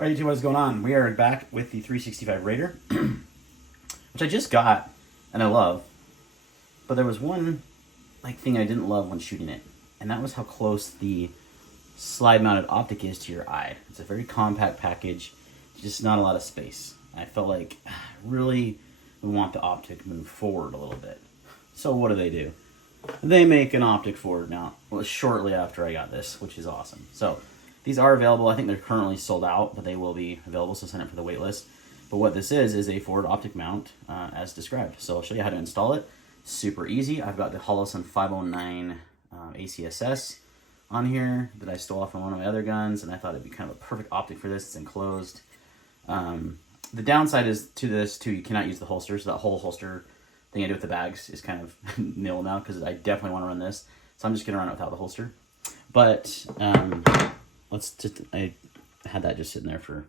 All right, YouTube, what's going on? We are back with the 365 Raider, which I just got and I love. But there was one thing I didn't love when shooting it, and that was how close the slide-mounted optic is to your eye. It's a very compact package, just not a lot of space. I felt like I really want the optic moved forward a little bit. So what do? They make an optic forward now. Well, shortly after I got this, which is awesome. So these are available. I think they're currently sold out, but they will be available, so sign up for the wait list. But what this is a forward optic mount as described. So I'll show you how to install it. Super easy. I've got the Holosun 509 ACSS on here that I stole off from one of my other guns, and I thought it'd be kind of a perfect optic for this. It's enclosed. The downside is to this, too, you cannot use the holster, so that whole holster thing I do with the bags is kind of nil now, because I definitely want to run this. So I'm just going to run it without the holster. But I had that just sitting there for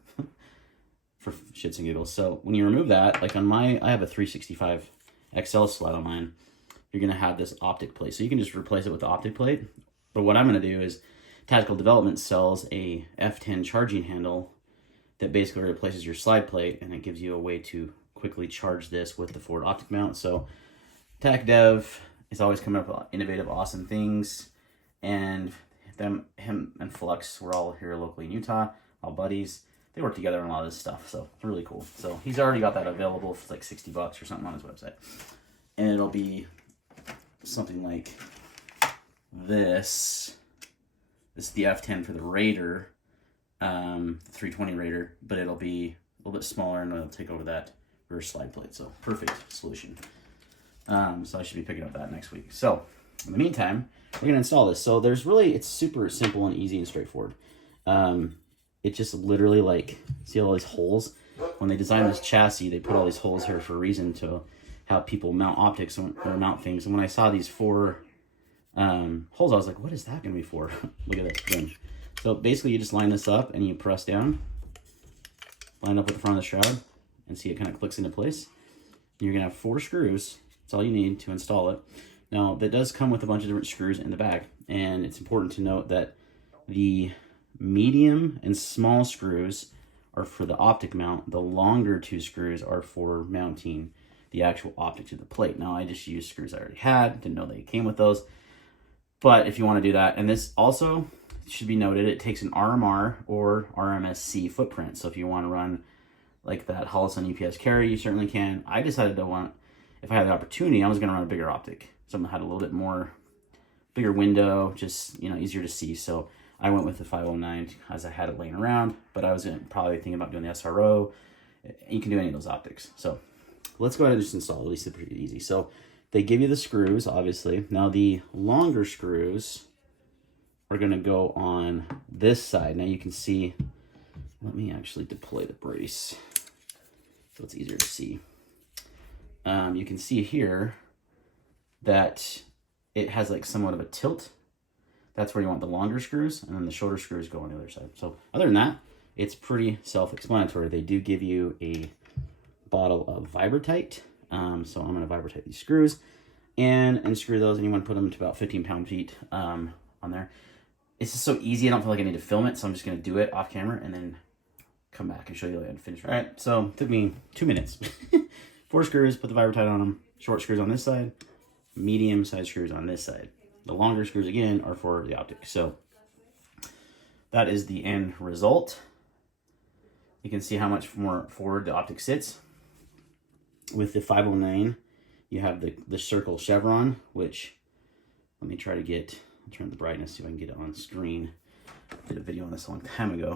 shits and giggles. So when you remove that, like on I have a 365 XL slide on mine, you're going to have this optic plate. So you can just replace it with the optic plate. But what I'm going to do is Tactical Development sells a F10 charging handle that basically replaces your slide plate, and it gives you a way to quickly charge this with the forward optic mount. So Tac Dev is always coming up with innovative, awesome things, and him and Flux, we're all here locally in Utah, all buddies. They work together on a lot of this stuff, so it's really cool. So he's already got that available for like $60 or something on his website, and it'll be something like this. This is the F10 for the Raider, the 320 Raider, but it'll be a little bit smaller and it'll take over that rear slide plate. So perfect solution. So I should be picking up that next week. So in the meantime, we're gonna install this. So it's super simple and easy and straightforward. It just literally see all these holes. When they designed this chassis, they put all these holes here for a reason to have people mount optics or mount things. And when I saw these 4 holes, I was like, what is that gonna be for? Look at this. Boom. So basically you just line this up and you press down, line up with the front of the shroud, and see it kind of clicks into place. You're gonna have 4 screws. That's all you need to install it. Now, that does come with a bunch of different screws in the bag, and it's important to note that the medium and small screws are for the optic mount. The longer 2 screws are for mounting the actual optic to the plate. Now, I just used screws I already had, didn't know they came with those. But if you want to do that, and this also should be noted, it takes an RMR or RMSC footprint. So if you want to run like that Holosun UPS carry, you certainly can. I decided if I had the opportunity, I was going to run a bigger optic. Something that had a little bit more, bigger window, just, easier to see. So I went with the 509 as I had it laying around, but I was probably thinking about doing the SRO. You can do any of those optics. So let's go ahead and just install it. At least it's pretty easy. So they give you the screws, obviously. Now the longer screws are going to go on this side. Now you can see, let me actually deploy the brace so it's easier to see. You can see here that it has somewhat of a tilt. That's where you want the longer screws, and then the shorter screws go on the other side. So other than that, it's pretty self-explanatory. They do give you a bottle of Vibratite. So I'm going to Vibratite these screws and unscrew those, and you want to put them to about 15 pound-feet on there. It's just so easy. I don't feel like I need to film it, so I'm just going to do it off camera and then come back and show you and finish. All right, so it took me 2 minutes. 4 screws, put the Vibratite on them. Short screws on this side, medium-sized screws on this side. The longer screws, again, are for the optic. So that is the end result. You can see how much more forward the optic sits. With the 509, you have the circle chevron, which, let me try to I'll turn the brightness, see if I can get it on screen. I did a video on this a long time ago.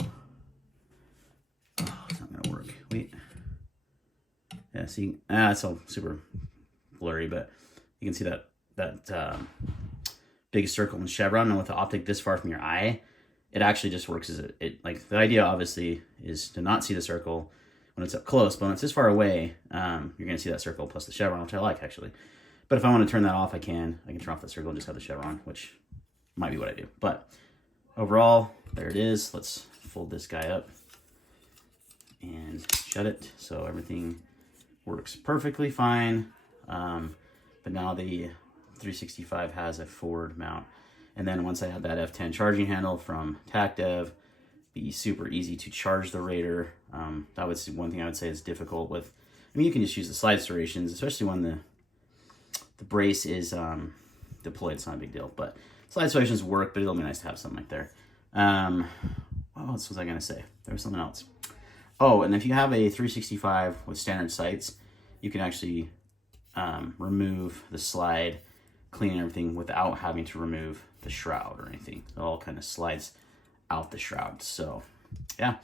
Oh, it's not gonna work. Wait. Yeah, see, it's all super blurry, but you can see that big circle and chevron. And with the optic this far from your eye, it actually just works as the idea obviously is to not see the circle when it's up close, but when it's this far away, you're gonna see that circle plus the chevron, which I like actually. But if I want to turn that off, I can turn off that circle and just have the chevron, which might be what I do. But overall, there it is. Let's fold this guy up and shut it so everything works perfectly fine. But now the 365 has a forward mount. And then once I have that F10 charging handle from TacDev, be super easy to charge the Raider. That was one thing I would say is difficult with. I mean, you can just use the slide serrations, especially when the brace is deployed. It's not a big deal, but slide serrations work, but it'll be nice to have something like there. What else was I gonna say? There was something else. Oh, and if you have a 365 with standard sights, you can actually remove the slide, clean everything without having to remove the shroud or anything. It all kind of slides out the shroud. So yeah,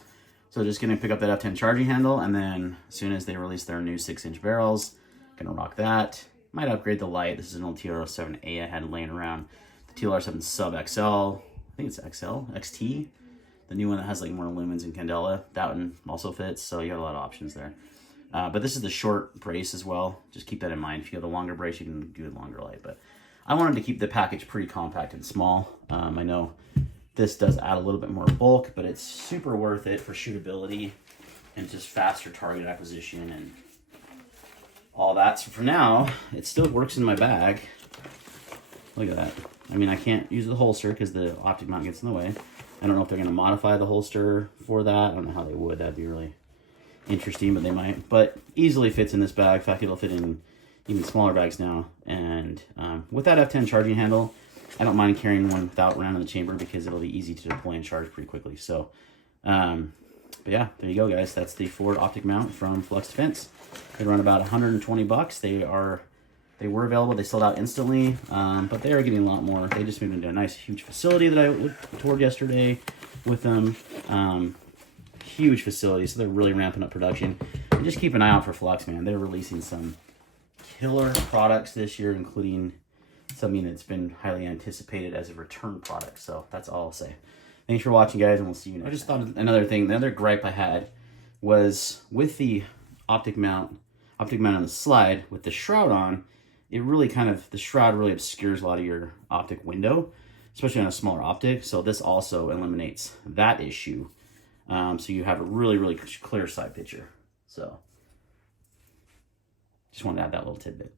so just gonna pick up that F10 charging handle, and then as soon as they release their new 6-inch barrels, gonna rock that. Might upgrade the light. This is an old TLR7A I had laying around. The TLR7 Sub XL, I think it's XL, XT. The new one that has like more lumens and candela, that one also fits, so you have a lot of options there. But this is the short brace as well. Just keep that in mind. If you have the longer brace, you can do a longer light. But I wanted to keep the package pretty compact and small. I know this does add a little bit more bulk, but it's super worth it for shootability and just faster target acquisition and all that. So for now, it still works in my bag. Look at that. I mean, I can't use the holster because the Optic mount gets in the way. I don't know if they're going to modify the holster for that. I don't know how they would. That'd be really interesting, but they might. But easily fits in this bag. In fact, it'll fit in even smaller bags now. And with that F10 charging handle, I don't mind carrying one without round in the chamber because it'll be easy to deploy and charge pretty quickly. So, but yeah, there you go, guys. That's the Ford Optic mount from Flux Defense. They run about 120 bucks. They were available. They sold out instantly, but they are getting a lot more. They just moved into a nice, huge facility that I toured yesterday with them. Huge facility, so they're really ramping up production. And just keep an eye out for Flux, man. They're releasing some killer products this year, including something that's been highly anticipated as a return product. So that's all I'll say. Thanks for watching, guys, and we'll see you next time. I just thought another thing, the other gripe I had was with the Optic mount on the slide with the shroud on, it really the shroud really obscures a lot of your optic window, especially on a smaller optic. So this also eliminates that issue. So you have a really, really clear side picture. So just wanted to add that little tidbit.